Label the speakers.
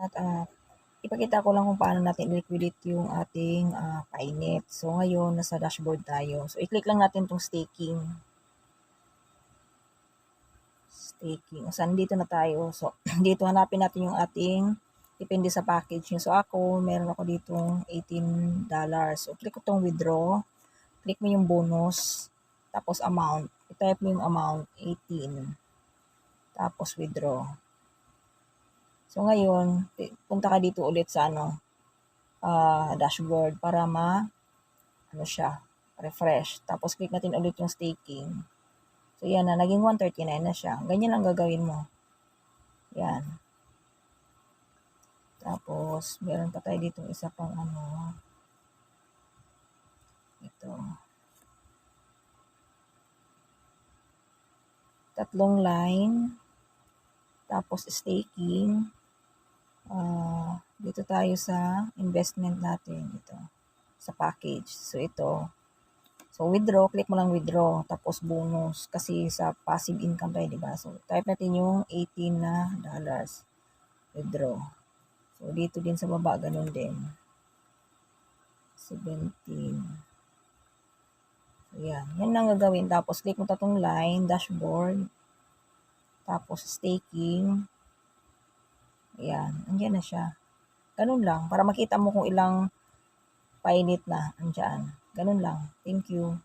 Speaker 1: not ipakita ko lang kung paano natin i-liquidate yung ating ah, painit. So ngayon, nasa dashboard tayo. So i-click lang natin tong staking. Staking. So dito na tayo. So dito hanapin natin yung ating depende sa package nyo. So ako, meron ako ditong $18. So click ko tong withdraw. Click mo yung bonus. Tapos amount. I-type mo yung amount, 18. Tapos withdraw. So ngayon, punta ka dito ulit sa ano, uh, dashboard para ma ano siya, refresh. Tapos click natin ulit yung staking. So yan na, naging 139 na siya. Ganyan lang gagawin mo. Yan. Tapos, meron pa tayo dito isa pang ano. Ito. Tatlong line. Tapos, staking. Uh, dito tayo sa investment natin. Ito. Sa package. So, ito. So, withdraw. Click mo lang withdraw. Tapos, bonus. Kasi sa passive income tayo, diba? So, type natin yung 18 na dollars. Withdraw. So, dito din sa baba, ganun din. 17. So, yan. Yan lang gagawin. Tapos, click mo tatong line, dashboard. Tapos, staking. Ayan. Andiyan na siya. Ganun lang. Para makita mo kung ilang painit na. Andiyan. Ganun lang. Thank you.